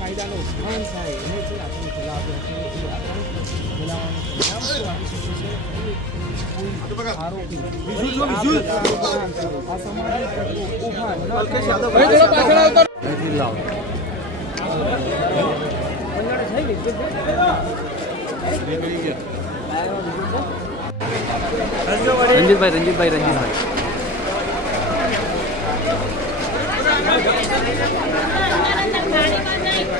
કાયદાનો ભંગ થાય એનેથી આપણે ચલાવ્યા છે આરોપી રંજીતભાઈ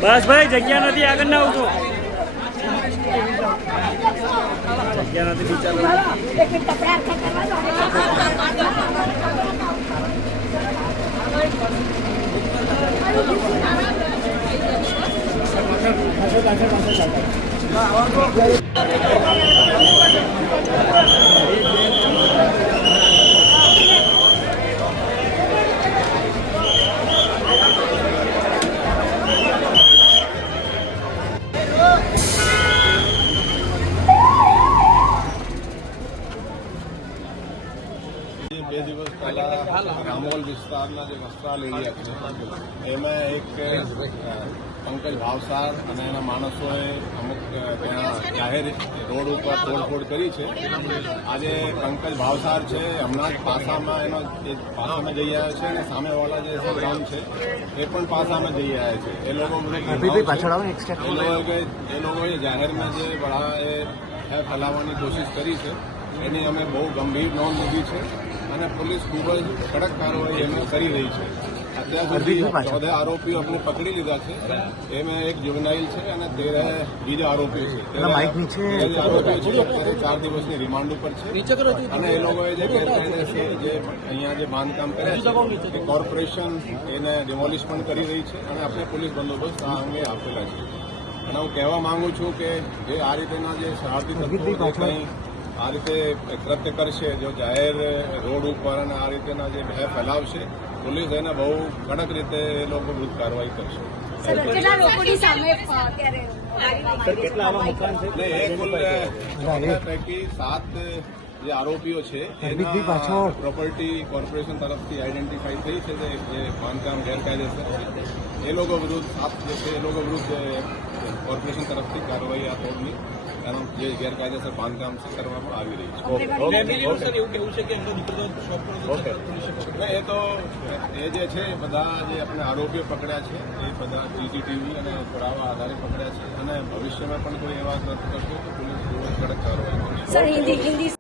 બસ ભાઈ જગ્યા નથી, આગળ ના આવજો, જગ્યા નથી બે દિવસ પહેલા રામોલ વિસ્તારના જે વસ્ત્રાલ એરિયા છે એમાં એક પંકજ ભાવસાર અને એના માણસોએ અમુક ત્યાં જાહેર રોડ ઉપર તોડફોડ કરી છે. આજે પંકજ ભાવસાર છે હમણાં જ પાસામાં એનો પાસામાં જઈ આવ્યા છે અને સામેવાળા જે સંગ્રામ છે એ પણ પાસામાં જઈ આવ્યા છે. એ લોકોએ જાહેરમાં જે વડાએ ફેલાવવાની કોશિશ કરી છે એની અમે બહુ ગંભીર નોંધ લીધી છે અને પોલીસ ખૂબ જ કડક કાર્યવાહી એમાં કરી રહી છે. અત્યાર સુધી 14 આરોપીઓ આપણે પકડી લીધા છે. એમાં એક જુવેનાઇલ છે અને 13 બીજા આરોપીઓ છે. 13 આરોપીઓ છે અત્યારે 4 દિવસની રિમાન્ડ ઉપર છે અને એ લોકોએ જે ગેરકાયદેસર જે અહીંયા જે બાંધકામ કર્યા છે એ કોર્પોરેશન એને ડિમોલિશ પણ કરી રહી છે અને આપણે પોલીસ બંદોબસ્ત આ અંગે આપેલા છે. અને હું કહેવા માંગુ છું કે જે આ રીતેના જે શરારતી તત્વો કંઈ આ રીતે કૃત્ય કરશે, જો જાહેર રોડ ઉપર અને આ રીતેના જે ભય ફેલાવશે, પોલીસ એને બહુ કડક રીતે એ લોકો વિરુદ્ધ કાર્યવાહી કરશે. પૈકી 7 જે આરોપીઓ છે એના પ્રોપર્ટી કોર્પોરેશન તરફથી આઈડેન્ટિફાઈ થઈ છે જે બાંધકામ ગેરકાયદેસર છે. એ લોકો વિરુદ્ધ કોર્પોરેશન તરફથી કાર્યવાહી આ તોડની કારણ જે ગેરકાયદેસર બાંધકામ છે કરવામાં આવી રહી છે. એ તો એ જે છે બધા જે આપણે આરોપીઓ પકડ્યા છે એ બધા સીસીટીવી અને પુરાવા આધારે પકડ્યા છે અને ભવિષ્યમાં પણ કોઈ એવા કૃત્ય કરશે તો પોલીસ કડક કાર્યવાહી કરશે.